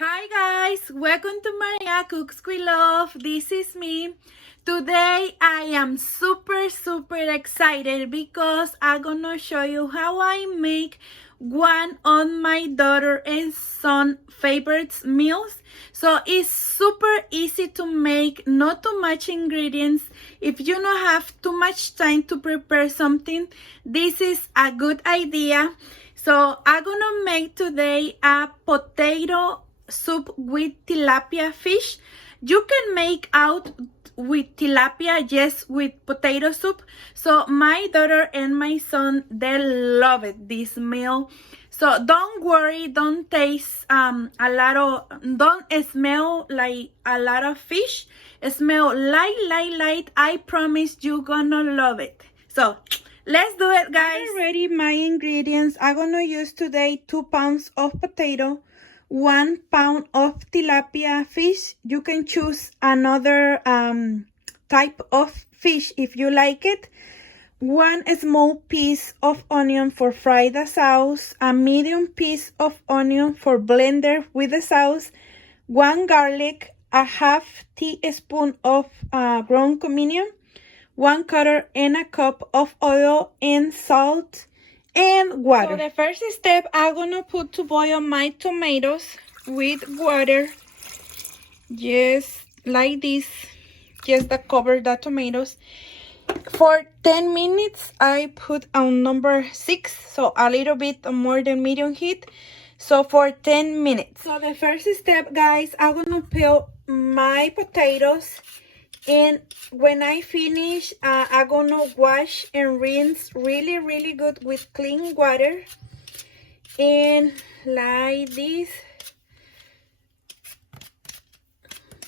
Hi guys, welcome to Maria Cooks with Love. This is me. Today I am super excited because I'm gonna show you how I make one of my daughter and son favorite meals. So it's super easy to make, not too much ingredients. If you don't have too much time to prepare something, this is a good idea. So I'm gonna make today a potato soup with tilapia fish. You can make out with tilapia just with potato soup. So my daughter and my son, they love it, this meal. So don't worry, don't taste don't smell like a lot of fish. Smell light. I promise you gonna love it. So let's do it, guys. Already my ingredients. I'm gonna use today 2 pounds of potato, 1 pound of tilapia fish. You can choose another type of fish if you like it. 1 small piece of onion for fry the sauce, a medium piece of onion for blender with the sauce, 1 garlic, a half teaspoon of ground comin, 1/4 and a cup of oil and salt and water. So the first step, I'm gonna put to boil my tomatoes with water, just like this, just to cover the tomatoes. For 10 minutes, I put on number 6, so a little bit more than medium heat. So for 10 minutes. So the first step, guys, I'm gonna peel my potatoes. And when I finish, I'm gonna wash and rinse really good with clean water. And like this.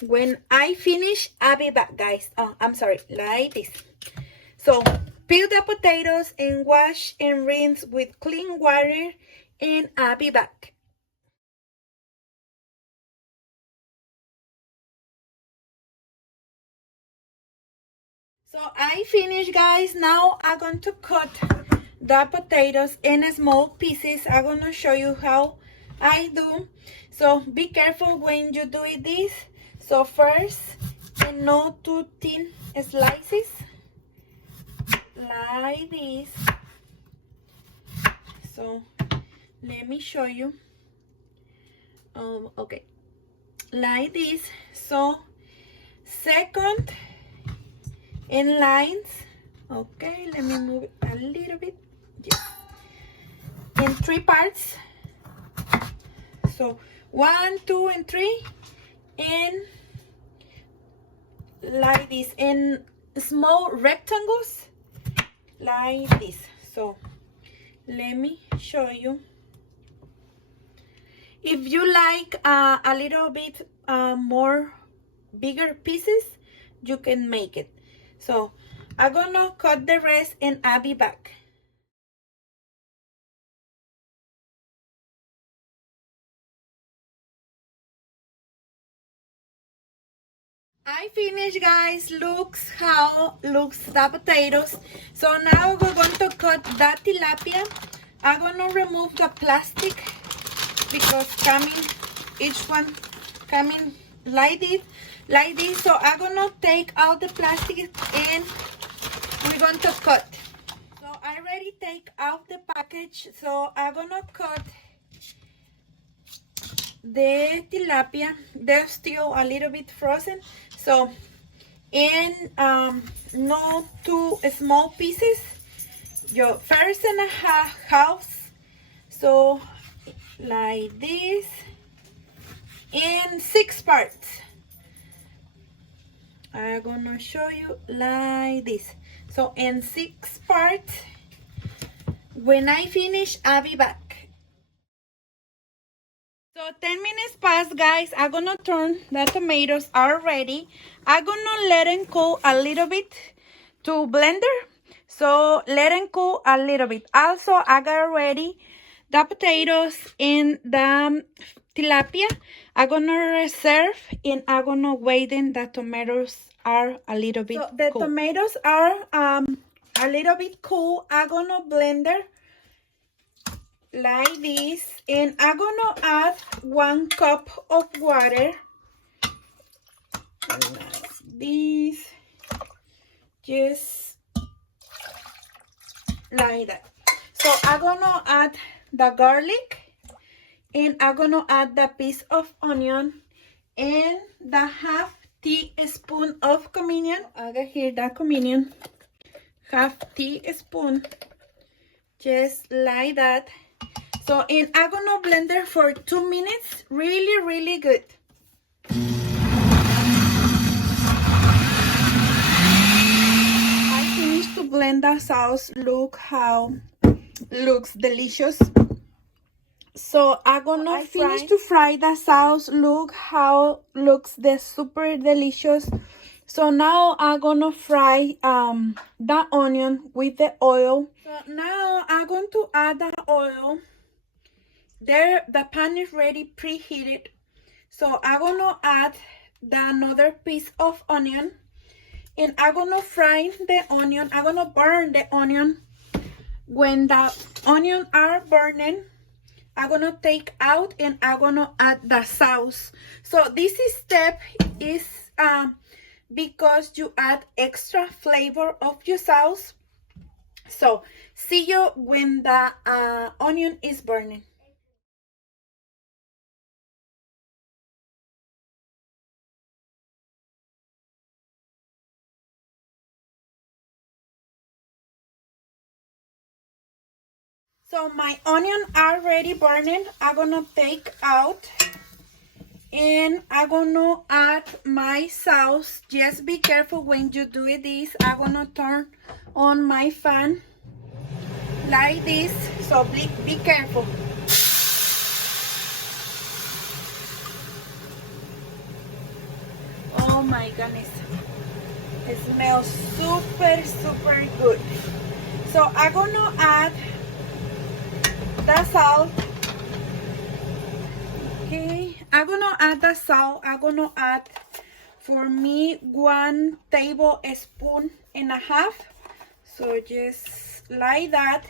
When I finish, I'll be back, guys. Oh, I'm sorry, like this. So peel the potatoes and wash and rinse with clean water, and I'll be back. So I finished, guys. Now I'm going to cut the potatoes in small pieces. I'm going to show you how I do. So be careful when you do this. So first, and not too thin slices, like this. So let me show you. Okay, like this. So second, in lines. Okay, let me move it a little bit. Yeah. In 3 parts. So 1, 2, and 3, and like this, in small rectangles, like this. So let me show you. If you like a little bit more bigger pieces, you can make it. So I'm gonna cut the rest and I'll be back. I finished, guys. Looks how looks the potatoes. So now we're going to cut the tilapia. I'm gonna remove the plastic because each one coming like this. So I'm gonna take out the plastic and we're going to cut. So I already take out the package. So I'm gonna cut the tilapia. They're still a little bit frozen. So in not too small pieces, your first and a half. So like this, in 6 parts. I'm gonna show you like this. So in 6 parts. When I finish, I'll be back. So 10 minutes passed, guys. I'm gonna turn the tomatoes are ready. I'm gonna let them cool a little bit to blender. So let them cool a little bit. Also, I got ready the potatoes and the tilapia. I'm gonna reserve and I'm gonna wait in the tomatoes are a little bit cool. So the tomatoes are a little bit cool. I'm gonna blender like this, and I'm gonna add 1 cup of water like this, just like that. So I'm gonna add the garlic, and I'm gonna add the piece of onion and the half teaspoon of comin. I got here the comin, half teaspoon, just like that. So, and I'm gonna blend it for 2 minutes, really good. I finished to blend the sauce. Look how looks delicious. So I'm gonna finish to fry the sauce. Look how looks the super delicious. So now I'm gonna fry the onion with the oil. So now I'm going to add the oil. There, the pan is ready preheated. So I'm gonna add another piece of onion, and I'm gonna fry the onion. I'm gonna burn the onion. When the onion are burning, I'm gonna take out and I'm gonna add the sauce. So this step is because you add extra flavor of your sauce. So see you when the onion is burning. So my onion already burning. I'm gonna take out and I'm gonna add my sauce. Just be careful when you do this. I'm gonna turn on my fan like this, so be careful. Oh my goodness, it smells super good. So I'm gonna add the salt. Okay, I'm gonna add the salt. I'm gonna add, for me, 1 tablespoon and a half. So just like that,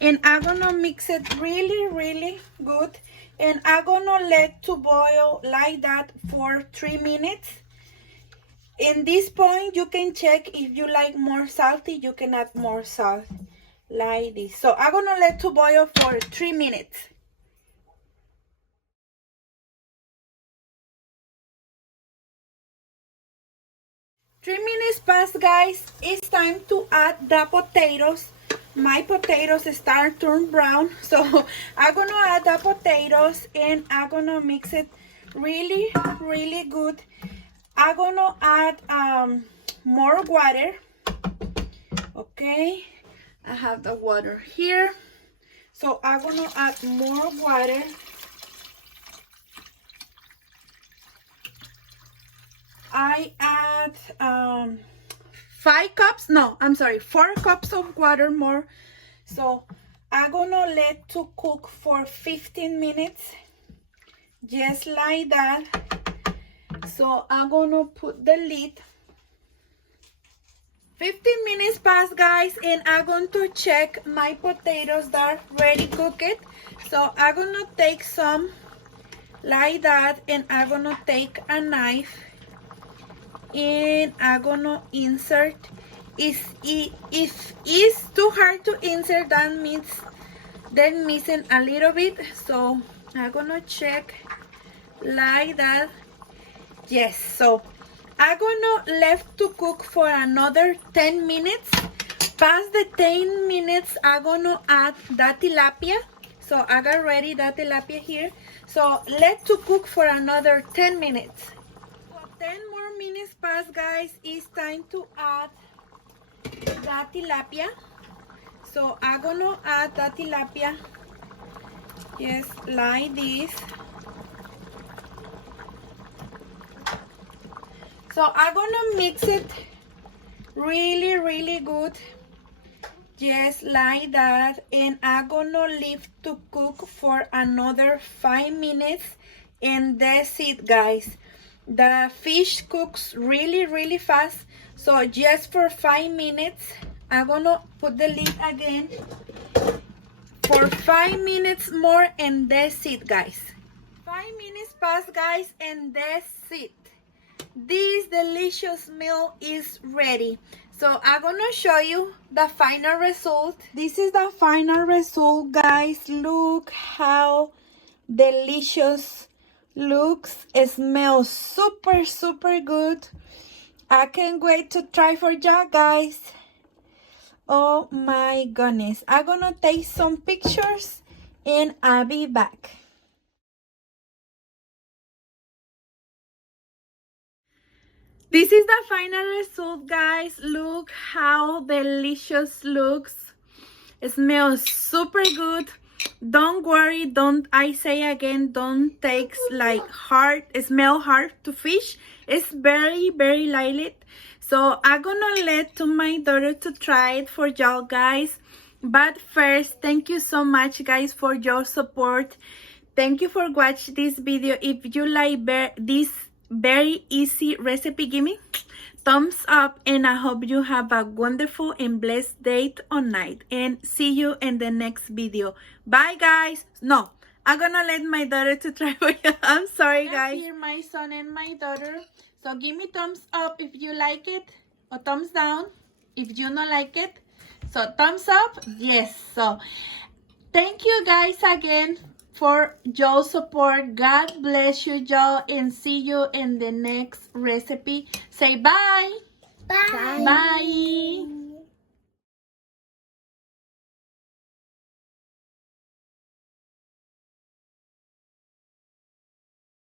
and I'm gonna mix it really good, and I'm gonna let to boil like that for 3 minutes. In this point, you can check if you like more salty. You can add more salt like this. So I'm gonna let to boil for 3 minutes. Three minutes passed, guys. It's time to add the potatoes. My potatoes start to turn brown, so I'm gonna add the potatoes and I'm gonna mix it really good. I'm gonna add more water. Okay, I have the water here, so I'm gonna add more water. I add 4 cups of water more. So I'm gonna let to cook for 15 minutes, just like that. So I'm gonna put the lid. 15 minutes passed, guys, and I'm going to check my potatoes that are ready cooked. So I'm gonna take some like that, and I'm gonna take a knife and I'm gonna insert. If it's too hard to insert, that means they're missing a little bit. So I'm gonna check like that. Yes, so I'm gonna left to cook for another 10 minutes. Past the 10 minutes, I'm gonna add the tilapia. So I got ready the tilapia here. So let to cook for another 10 minutes. So 10 more minutes pass, guys. It's time to add the tilapia. So I'm gonna add the tilapia just like this. So I'm gonna mix it really good, just like that, and I'm gonna leave to cook for another 5 minutes, and that's it, guys. The fish cooks really fast, so just for 5 minutes I'm gonna put the lid again. for 5 minutes more and that's it, guys. 5 minutes passed, guys, and that's it. This delicious meal is ready. So I'm gonna show you the final result. This is the final result, guys. Look how delicious looks. It smells super, super good. I can't wait to try for y'all, guys. Oh my goodness. I'm gonna take some pictures and I'll be back. This is the final result, guys. Look how delicious looks. It smells super good. Don't worry, I say again, don't taste like hard, smell hard to fish. It's very, very light. So I'm gonna let to my daughter to try it for y'all, guys. But first, thank you so much, guys, for your support. Thank you for watching this video. If you like this very easy recipe, give me thumbs up, and I hope you have a wonderful and blessed day or night, and see you in the next video. Bye, guys. No, I'm gonna let my daughter to try for you. I'm sorry, guys. Here my son and my daughter, so give me thumbs up if you like it, or thumbs down if you don't like it. So thumbs up, yes. So thank you, guys, again for your support. God bless you, y'all, and see you in the next recipe. Say bye. Bye. Bye.